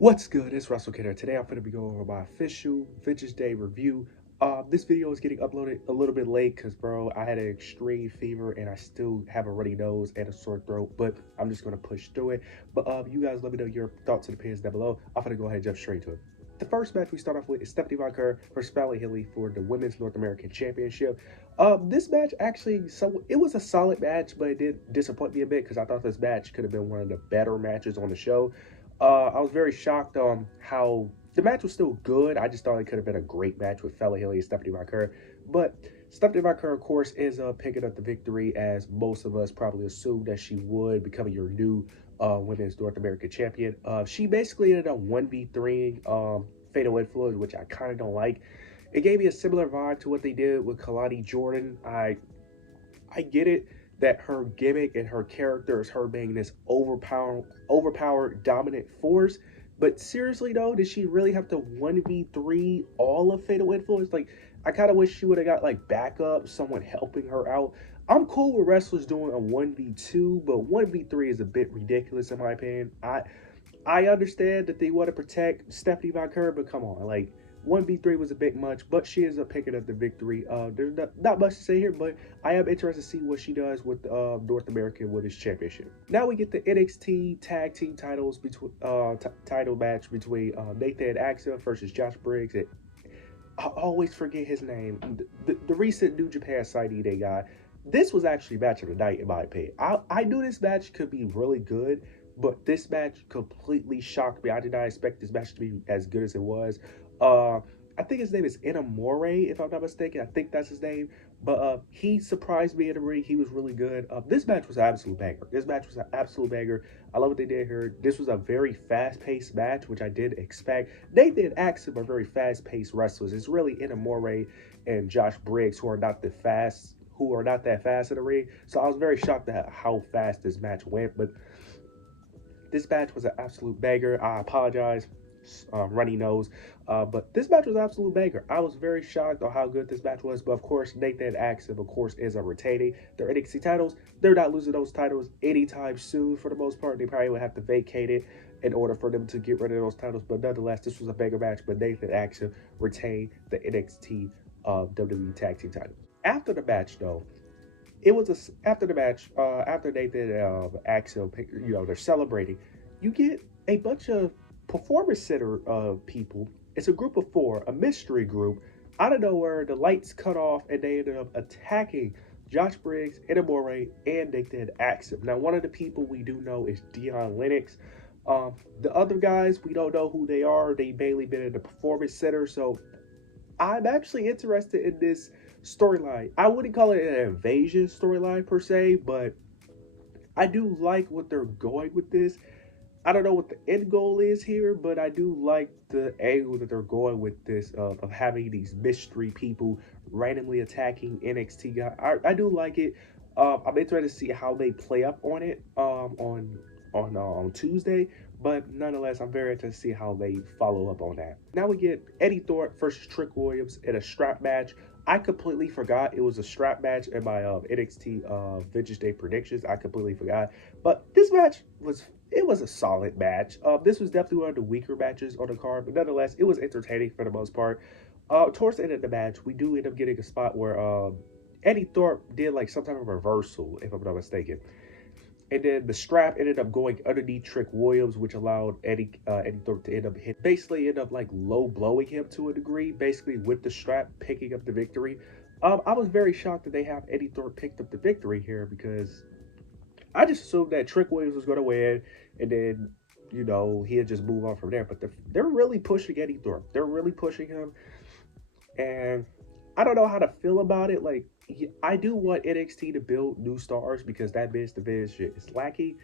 What's good? It's Russell Kidder. Today I'm going to be going over my official Vintage Day review. This video is getting uploaded a little bit late because, bro, I had an extreme fever and I still have a runny nose and a sore throat, but I'm just going to push through it. But you guys let me know your thoughts and opinions down below. I'm going to go ahead and jump straight to it. The first match we start off with is Stephanie Von Kerr versus Fallon Henley for the Women's North American Championship. This match actually, it was a solid match, but it did disappoint me a bit because I thought this match could have been one of the better matches on the show. I was very shocked on how the match was still good. I just thought it could have been a great match with Fallon Henley and Stephanie Von Kerr. But Stephanie Von Kerr, of course, is picking up the victory, as most of us probably assumed that she would, becoming your new Women's North American Champion. She basically ended up 1v3 Fatal Influence, which I kind of don't like. It gave me a similar vibe to what they did with Kelani Jordan. I get it that her gimmick and her character is her being this overpowered dominant force. But seriously though, did she really have to 1v3 all of Fatal Influence? Like, I kind of wish she would have got like backup, someone helping her out. I'm cool with wrestlers doing a 1v2, but 1v3 is a bit ridiculous in my opinion. I understand that they want to protect Stephanie Von Kerr, but come on, like 1v3 was a bit much, but she ends up picking up the victory. There's not much to say here, but I am interested to see what she does with the North American Women's Championship. Now we get the NXT Tag Team titles between title match between Nathan Axel versus Josh Briggs. I always forget his name. The recent New Japan sighting they got. This was actually match of the night in my opinion. I knew this match could be really good, but this match completely shocked me. I did not expect this match to be as good as it was. Uh, I think his name is Inamore, if I'm not mistaken. I think that's his name. But he surprised me in the ring. He was really good. This match was an absolute banger. This match was an absolute banger. I love what they did here. This was a very fast-paced match, which I did expect. They did Axel are very fast-paced wrestlers. It's really Inamore and Josh Briggs who are not that fast in the ring. So I was very shocked at how fast this match went. But this match was an absolute banger. I apologize, runny nose. But this match was an absolute banger. I was very shocked on how good this match was. But of course, Nathan Axel, of course, is a retaining their NXT titles. They're not losing those titles anytime soon for the most part. They probably would have to vacate it in order for them to get rid of those titles. But nonetheless, this was a banger match. But Nathan Axel retained the NXT WWE Tag Team titles. After the match, though, after the match, after Nathan Axel, they're celebrating. You get a bunch of performance center people. It's a group of four, a mystery group. Out of nowhere, the lights cut off and they ended up attacking Josh Briggs, Inamore, and Nathan Axel. Now, one of the people we do know is Dion Lennox. The other guys, we don't know who they are. They mainly been in the performance center, so I'm actually interested in this storyline. I wouldn't call it an invasion storyline per se, but I do like what they're going with this. I don't know what the end goal is here, but I do like the angle that they're going with this of having these mystery people randomly attacking NXT guys. I do like it. I'm interested to see how they play up on it on Tuesday. But nonetheless, I'm very interested to see how they follow up on that. Now we get Eddie Thorpe versus Trick Williams in a strap match. I completely forgot it was a strap match in my NXT Vintage Day predictions. I completely forgot. But this match was a solid match. This was definitely one of the weaker matches on the card, but nonetheless, it was entertaining for the most part. Towards the end of the match, we do end up getting a spot where Eddie Thorpe did like some type of reversal, if I'm not mistaken. And then the strap ended up going underneath Trick Williams, which allowed Eddie Thorpe to end up like low blowing him to a degree, basically with the strap picking up the victory. I was very shocked that they have Eddie Thorpe picked up the victory here because I just assumed that Trick Williams was going to win, and then he'd just move on from there. But they're really pushing Eddie Thorpe. They're really pushing him, and I don't know how to feel about it. Like, I do want NXT to build new stars because that biz to biz shit is lacking.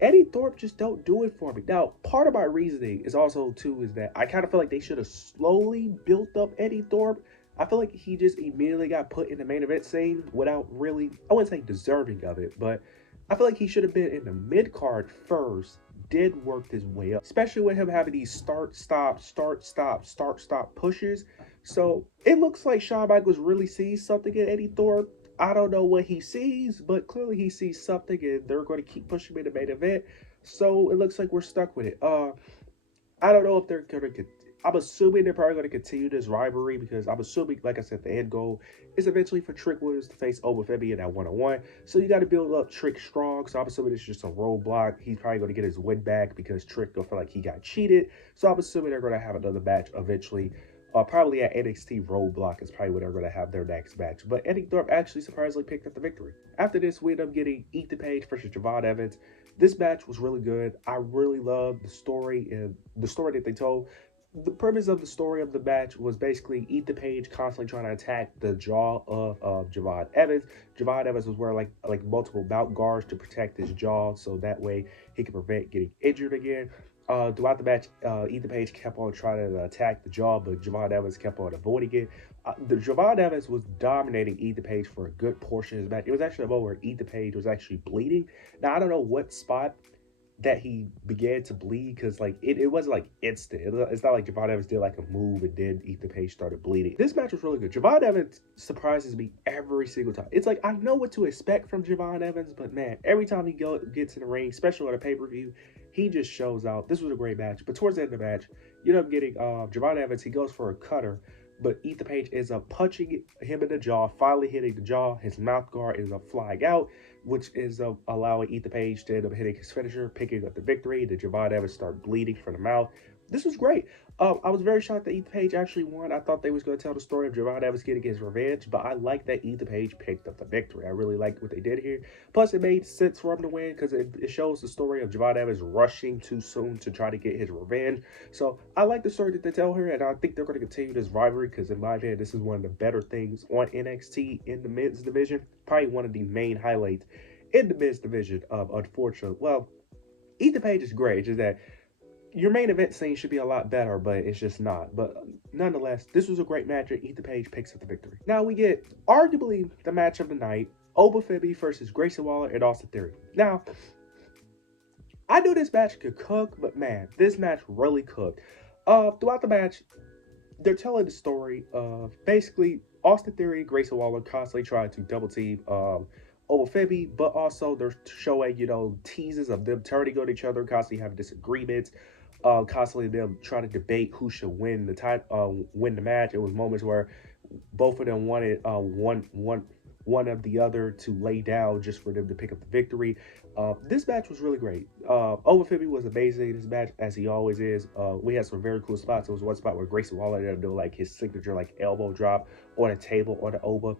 Eddie Thorpe just don't do it for me. Now, part of my reasoning is also too is that I kind of feel like they should have slowly built up Eddie Thorpe. I feel like he just immediately got put in the main event scene without really, I wouldn't say deserving of it, but I feel like he should have been in the mid card first, did work his way up, especially with him having these start, stop pushes. So it looks like Shawn Michaels really sees something in Eddie Thorpe. I don't know what he sees, but clearly he sees something and they're going to keep pushing him in the main event. So it looks like we're stuck with it. don't know if they're gonna. I'm assuming they're probably gonna continue this rivalry because I'm assuming, like I said, the end goal is eventually for Trick Williams to face Obafemi in that 1-on-1. So you got to build up Trick strong. So I'm assuming it's just a roadblock. He's probably gonna get his win back because Trick gonna feel like he got cheated. So I'm assuming they're gonna have another match eventually. Probably at NXT Roadblock is probably where they're going to have their next match. But Eddie Thorpe actually surprisingly picked up the victory. After this, we end up getting Ethan Page versus Javon Evans. This match was really good. I really loved the story and the story that they told. The premise of the story of the match was basically Ethan Page constantly trying to attack the jaw of Javon Evans. Javon Evans was wearing like multiple mount guards to protect his jaw, so that way he could prevent getting injured again. Throughout the match, Ethan Page kept on trying to attack the jaw, but Javon Evans kept on avoiding it. The Javon Evans was dominating Ethan Page for a good portion of his match. It was actually a moment where Ethan Page was actually bleeding. Now, I don't know what spot that he began to bleed because like it wasn't like instant. It's not like Javon Evans did like a move and then Ethan Page started bleeding. This match was really good. Javon Evans surprises me every single time. It's like I know what to expect from Javon Evans, but man, every time he gets in the ring, especially on a pay-per-view, he just shows out. This was a great match. But towards the end of the match, you end up getting Javon Evans. He goes for a cutter, but Ethan Page ends up punching him in the jaw, finally hitting the jaw. His mouth guard ends up flying out, which is allowing Ethan Page to end up hitting his finisher, picking up the victory. The Javon Evans start bleeding from the mouth. This was great. I was very shocked that Ethan Page actually won. I thought they was going to tell the story of Javon Evans getting his revenge, but I like that Ethan Page picked up the victory. I really liked what they did here. Plus, it made sense for him to win because it shows the story of Javon Evans rushing too soon to try to get his revenge. So I like the story that they tell here, and I think they're going to continue this rivalry because, in my opinion, this is one of the better things on NXT in the men's division. Probably one of the main highlights in the men's division. Unfortunately, well, Ethan Page is great. It's just that your main event scene should be a lot better, but it's just not. But nonetheless, this was a great match, and Ethan Page picks up the victory. Now we get arguably the match of the night: Obafemi versus Grayson Waller and Austin Theory. Now, I knew this match could cook, but man, this match really cooked. Throughout the match, they're telling the story of basically Austin Theory, Grayson Waller constantly trying to double team Obafemi, but also they're showing, teases of them turning on each other, constantly having disagreements, constantly them trying to debate who should win the match. It was moments where both of them wanted one of the other to lay down just for them to pick up the victory. This match was really great. Obafemi was amazing in this match, as he always is. We had some very cool spots. There was one spot where Grayson Waller ended up doing like his signature like elbow drop on a table on the Oba.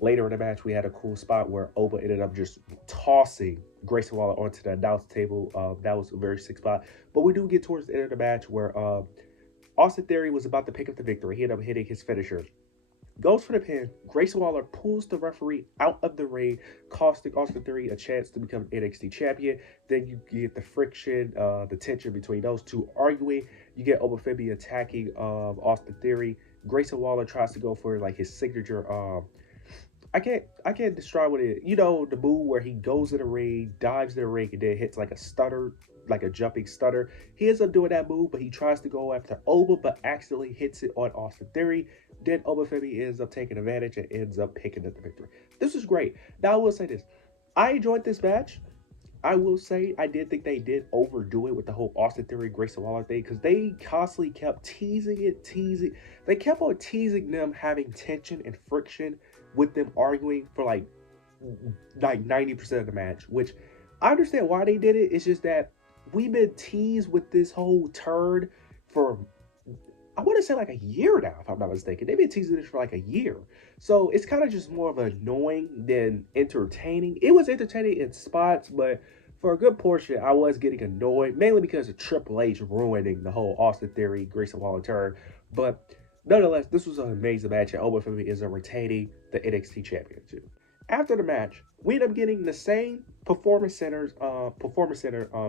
Later in the match, we had a cool spot where Oba ended up just tossing Grayson Waller onto the announce table. That was a very sick spot. But we do get towards the end of the match where Austin Theory was about to pick up the victory. He ended up hitting his finisher. Goes for the pin. Grayson Waller pulls the referee out of the ring, costing Austin Theory a chance to become NXT champion. Then you get the friction, the tension between those two arguing. You get Obafemi attacking Austin Theory. Grayson Waller tries to go for like his signature I can't describe what it is. The move where he goes in the ring, dives in the ring, and then hits like a stutter, like a jumping stutter. He ends up doing that move, but he tries to go after Oba, but accidentally hits it on Austin Theory. Then Obafemi ends up taking advantage and ends up picking up the victory. This was great. Now I will say this. I enjoyed this match. I will say I did think they did overdo it with the whole Austin Theory Grayson Waller thing because they constantly kept teasing. They kept on teasing them having tension and friction with them arguing for like 90% of the match, which I understand why they did it. It's just that we've been teased with this whole turn for, I want to say like a year now, if I'm not mistaken. They've been teasing this for like a year. So it's kind of just more of annoying than entertaining. It was entertaining in spots, but for a good portion, I was getting annoyed, mainly because of Triple H ruining the whole Austin Theory, Grayson Waller turn. But nonetheless, this was an amazing match, and Obafemi is retaining the NXT Championship. After the match, we end up getting the same Performance Center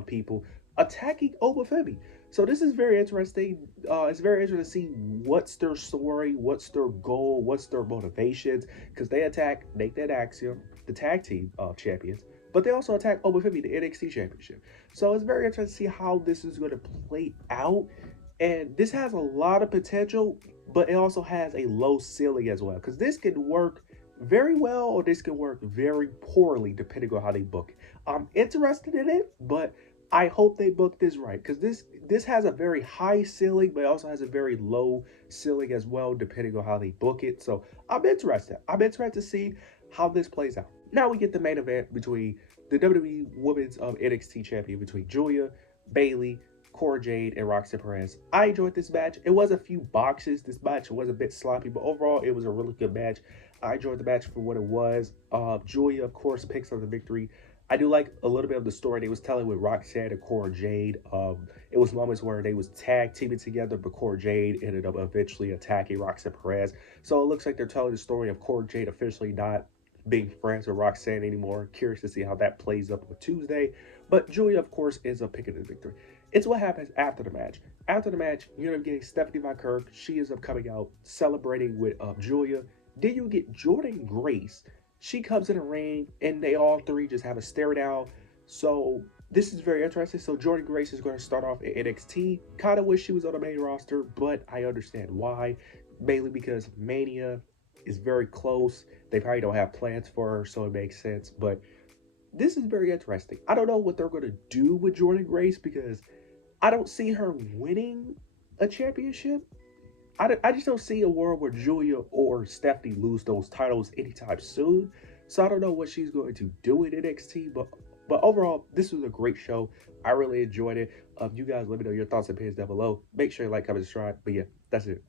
people attacking Obafemi. So this is very interesting. It's very interesting to see what's their story, what's their goal, what's their motivations, because they attack Nathan Axiom, the tag team champions, but they also attack Obafemi, the NXT Championship. So it's very interesting to see how this is going to play out. And this has a lot of potential, but it also has a low ceiling as well, because this can work very well or this can work very poorly depending on how they book it. I'm interested in it, but I hope they book this right, because this has a very high ceiling, but it also has a very low ceiling as well, depending on how they book it. So I'm interested. I'm interested to see how this plays out. Now we get the main event between the WWE Women's NXT Champion between Julia, Bayley, Cora Jade, and Roxanne Perez. I enjoyed this match. It was a few boxes. This match was a bit sloppy, but overall it was a really good match. I enjoyed the match for what it was. Julia, of course, picks up the victory. I do like a little bit of the story they was telling with Roxanne and Cora Jade. It was moments where they was tag teaming together, but Cora Jade ended up eventually attacking Roxanne Perez. So it looks like they're telling the story of Cora Jade officially not being friends with Roxanne anymore. Curious to see how that plays up on Tuesday. But Julia, of course, ends up picking the victory. It's what happens after the match. After the match, you end up getting Stephanie McKirk. She ends up coming out celebrating with Julia. Then you get Jordynne Grace. She comes in the ring, and they all three just have a stare down. So this is very interesting. So Jordynne Grace is going to start off at NXT. Kind of wish she was on the main roster, but I understand why. Mainly because Mania is very close. They probably don't have plans for her, so it makes sense. But this is very interesting. I don't know what they're going to do with Jordynne Grace because I don't see her winning a championship. I just don't see a world where Julia or Stephanie lose those titles anytime soon. So I don't know what she's going to do in NXT, but overall, this was a great show. I really enjoyed it. You guys let me know your thoughts and opinions down below. Make sure you like, comment, subscribe. But yeah, that's it.